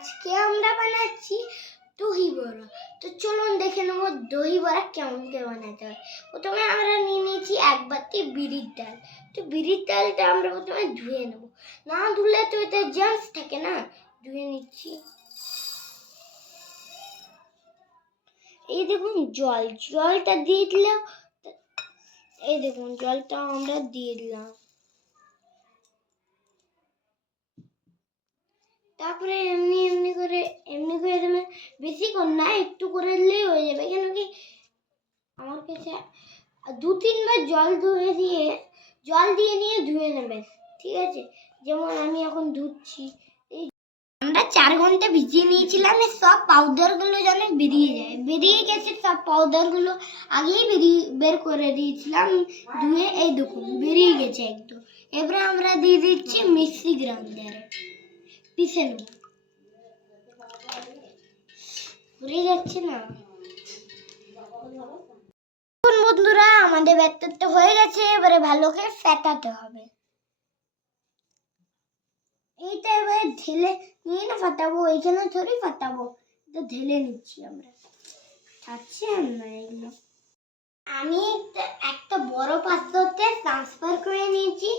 আজকে আমরা বানাচ্ছি দহি বড়া। তো চলুন দেখে নেব দহি বড়া কেমন করে বানাতে হয়। প্রথমে আমরা নিয়ে নিয়েছি এক বাটি বিড়ির ডাল। তো বিড়ির ডালটা আমরা প্রথমে ধুয়ে নেব। না ধুলে তো এতে জার্মস থাকে না। ধুয়ে নিচ্ছি। এই দেখুন জল। জলটা দিয়ে দিলাম। এই দেখুন জলটা আমরা দিয়ে দিলাম। তারপরে এমনি এমনি করে এমনি করে দেবে বেশি কর না, একটু করে দিলেই হয়ে যাবে। কেন কি আমার কাছে দু, তিনবার জল ধুয়ে দিয়ে, জল দিয়ে নিয়ে ধুয়ে নেবে ঠিক আছে? যেমন আমি এখন ধুচ্ছি আমরা চার ঘণ্টা ভিজিয়ে নিয়েছিলাম সব পাউডারগুলো যেন বেরিয়ে যায়। বেরিয়ে গেছে সব পাউডারগুলো আগেই বেরিয়ে, বের করে দিয়েছিলাম, ধুয়ে এই দেখুন, বেরিয়ে গেছে একদম। এবারে আমরা দিয়ে দিচ্ছি মিক্সি গ্রাইন্ডারে। নেব ঘুরে যাচ্ছে না। বন্ধুরা, আমাদের ব্যাটারটা হয়ে গেছে, এবারে ভালো করে ফেটাতে হবে। এইটা এবারে ঢেলে নিয়ে না ফাটাবো এইখানে থোড়ি ফাটাবো। এটা ঢেলে নিচ্ছি আমরা। থাকছে না এগুলো। আমি একটা বড় পাত্রতে ট্রান্সফার করে নিয়েছি।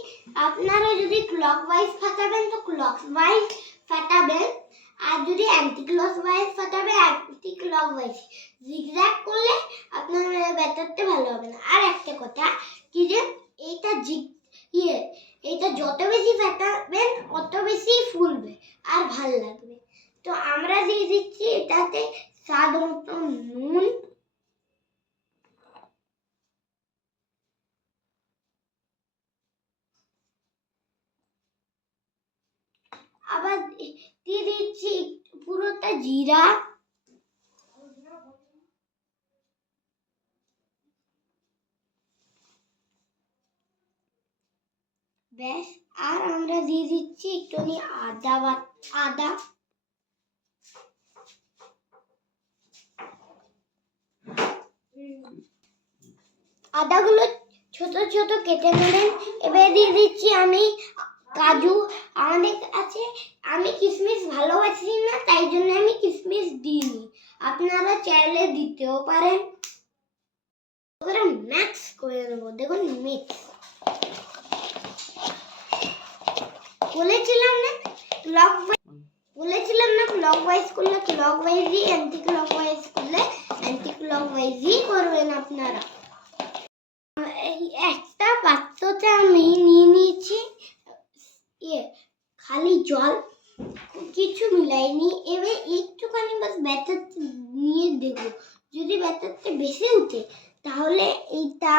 আপনারা যদি ক্লক ওয়াইজ ফাটাবেন, তো ক্লক ওয়াইজ ফাটাবেন। আর যদি অ্যান্টি ক্লক ওয়াইজ ফাটাবে অ্যান্টি ক্লক ওয়াইজ জিগজ্যাগ করলে আপনার ব্যাটারটা ভালো হবে না। আর একটা কথা, কি যে এইটা জিগ ইয়ে এইটা যত বেশি ফাটাবেন, অত বেশি ফুলবে আর ভালো লাগবে। তো আমরা দিয়ে দিচ্ছি এটাতে স্বাদ মতো নুন আবার দিয়ে দিচ্ছি পুরোটা জিরা। ব্যাস, আর আমরা দিয়ে দিচ্ছি একটুখানি আদা বা, আদা। আদাগুলো ছোট ছোট কেটে নেবেন। এবারে দিয়ে দিচ্ছি আমি কাজু আমাদের আছে আমি কিশমিশ ভালোবাসি না, তাই জন্য আমি কিশমিশ দিইনি। আপনারা চাইলে দিতেও পারেন। ম্যাক্স করে নেব দেখুন মিক্স বলেছিলাম না ক্লক বলেছিলাম না ক্লক ওয়াইজ করলে ক্লক ওয়াইজই অ্যান্টি ক্লক ওয়াইজ করলে অ্যান্টি ক্লক ওয়াইজই করবেন আপনারা এই একটা পাত্রতে আমি নিয়ে নিয়েছি ইয়ে খালি জল কিছু মিলাইনি এবার একটুখানি বাস ব্যাটার নিয়ে দেবো ব্যাটারটা বেশি উঠে। তাহলে এইটা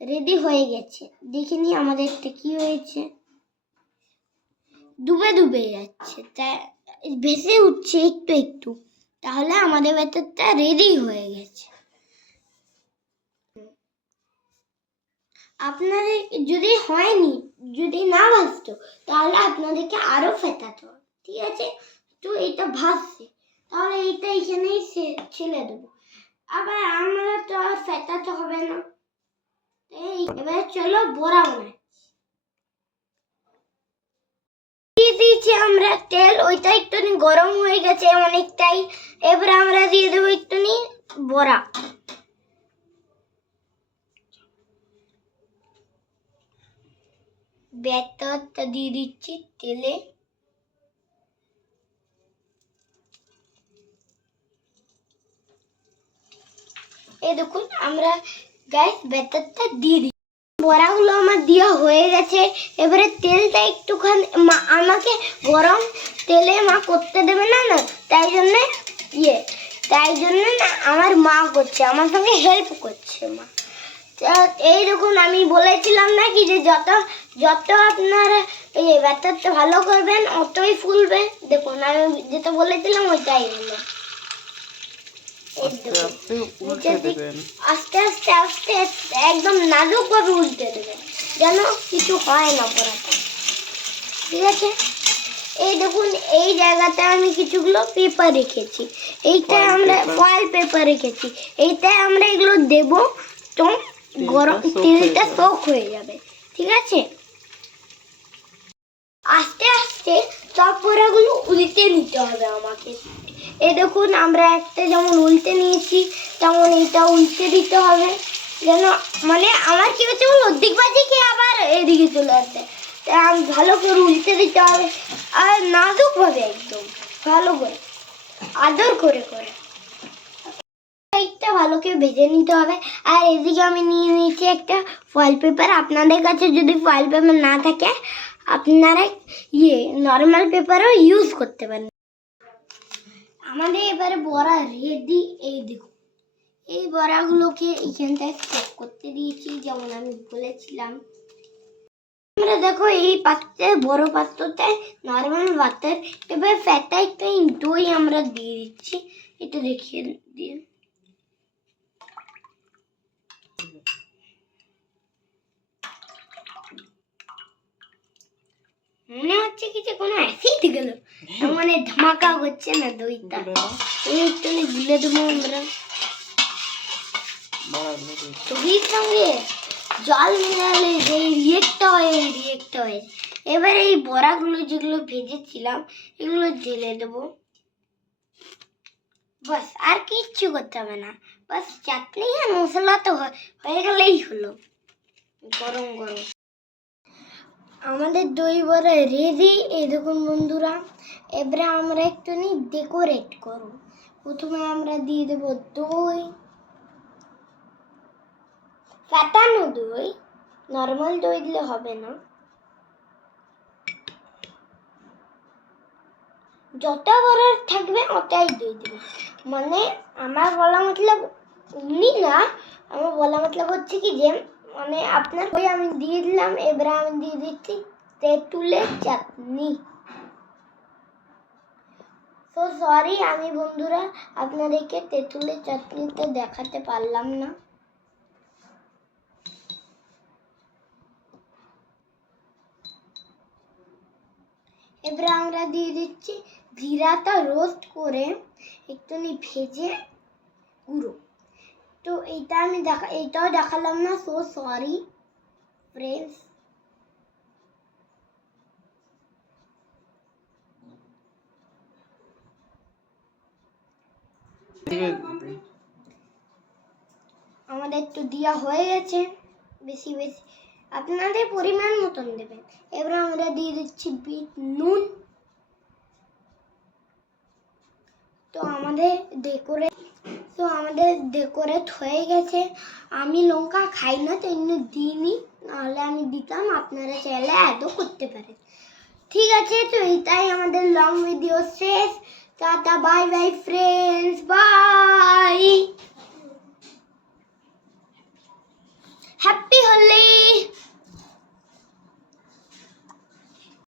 রেডি হয়ে গেছে। দেখে নি আমাদেরটা কি হয়েছে। ডুবে ডুবে যাচ্ছে। তা ভেসে উঠছে একটু একটু। তাহলে আমাদের ব্যাটারটা রেডি হয়ে গেছে। আপনাদের যদি হয়নি, যদি না ভাসতো, তাহলে আপনাদেরকে আরও ফেটাতে ঠিক আছে? তো এটা ভাসছে। তাহলে এটা এখানেই ছেড়ে দেবো। আবার আমরা তো আর ফেটাতে হবে না। এই, এবার চলো বড়া বানাই। দিয়ে দিয়েছি আমরা তেল, ওইটা একটুখানি গরম হয়ে গেছে অনেকটাই। এবার আমরা দিয়ে দেবো একটুখানি বড়া। ব্যাটারটা দিয়ে দিচ্ছি তেলে। এই দেখুন, আমরা গ্যাস ব্যাটারটা দিয়ে দিই। বড়াগুলো আমার দেওয়া হয়ে গেছে। এবারে তেলটা একটুখানি, মা, আমাকে গরম তেলে মা করতে দেবে না না, তাই জন্যে ইয়ে তাই জন্য না আমার মা করছে, আমার সঙ্গে হেল্প করছে মা। এই দেখুন, আমি বলেছিলাম না কি যে যত যত আপনারা এই ব্যাটারটা ভালো করবেন, অতই ফুলবে। দেখুন, আমি যেটা বলেছিলাম ওইটাই হলো। আস্তে আস্তে উল্টে দেবেন। আস্তে আস্তে আস্তে একদম নাজুকভাবে উল্টে দেবেন যেন কিছু হয় না পড়াটা ঠিক আছে? এই দেখুন এই জায়গাতে আমি কিছুগুলো পেপার রেখেছি। এইটা আমরা? ফয়েল পেপার রেখেছি। এইটায় আমরা এগুলো দেব তো গরম তেলটা। সোক হয়ে যাবে। ঠিক আছে? আস্তে আস্তে সব বড়াগুলো উল্টে নিতে হবে আমাকে। এ দেখুন, আমরা একটা যেমন উল্টে নিয়েছি, তেমন এটা উল্টে দিতে হবে। যেন মানে আমার কি হচ্ছে বলো অর্ধেক বাজি আবার এদিকে চলে আসছে। তাই আমি ভালো করে উল্টে দিতে হবে, আর নাজুকভাবে একদম, ভালো করে, আদর করে করে। একটা ভালো করে ভেজে নিতে হবে। আর এদিকে আমি নিয়ে নিয়েছি একটা ফয়েল পেপার আপনাদের কাছে যদি ফয়েল পেপার না থাকে, আপনারা ইয়ে নর্মাল পেপারও ইউজ করতে পারেন। আমাদের এবারে বড়া রেডি এই দেখুন। এই বড়াগুলোকে এখানটায় স্টক করতে দিয়েছি, যেমন আমি বলেছিলাম। আমরা দেখো, এই পাত্রে, বড় পাত্রতে নর্মাল ভাতের এবার ফ্যাটা একটা দই আমরা দিয়ে দিচ্ছি। এটা দেখিয়ে দিয়ে মনে হচ্ছে কি যে কোনো অ্যাসিড গেল। মানে ধামাকা হচ্ছে না দইটা? এই একটু গুলে দেবো আমরা। দইয়ের সঙ্গে জল মিলালে যে রিয়েক্টটা হয় এই রিয়েক্টটা হয় এবার এই বড়াগুলো যেগুলো ভেজেছিলাম এগুলো ঢেলে দেবো। বাস আর কিচ্ছু করতে হবে না। বাস চাটনি আর মশলা তো হয়ে গেলেই হলো। গরম গরম। আমাদের দই বড়া রেডি এই দেখুন বন্ধুরা। এবারে আমরা একটুখানি ডেকোরেট করব। প্রথমে আমরা দিয়ে দেব দই। ফাটানো দই নর্মাল দই দিলে হবে না। যত বড় থাকবে, ওটাই দই দেবে। মানে আমার বলা মতলব উনি না, আমার বলা মতলব হচ্ছে কি যে মানে আপনার ওই আমি দিয়ে দিলাম, এবারে আমি দিয়ে দিচ্ছি তেঁতুলের চাটনি। তো সরি আমি বন্ধুরা, আপনাদেরকে তেঁতুলের চাটনিটা দেখাতে পারলাম না। এবারে আমরা দিয়ে দিচ্ছি জিরাটা রোস্ট করে একটুখানি ভেজে গুঁড়ো। তো এটা আমি দেখা এটাও দেখালাম না সো সরি ফ্রেন্ডস আমাদের তো দেওয়া হয়ে গেছে, বেশি বেশি। আপনাদের পরিমাণ মতন দেবেন। এবার আমরা দিয়ে দিচ্ছি বিট নুন। তো আমাদের ডেকোরেট তো আমাদের ডেকোরেট হয়ে গেছে। আমি লঙ্কা খাই না, তো এমনি দিইনি। নাহলে আমি দিতাম, আপনারা চাইলে এত করতে পারেন। ঠিক আছে, তো এটাই আমাদের লং ভিডিও শেষ। Tata bye bye friends bye happy Holi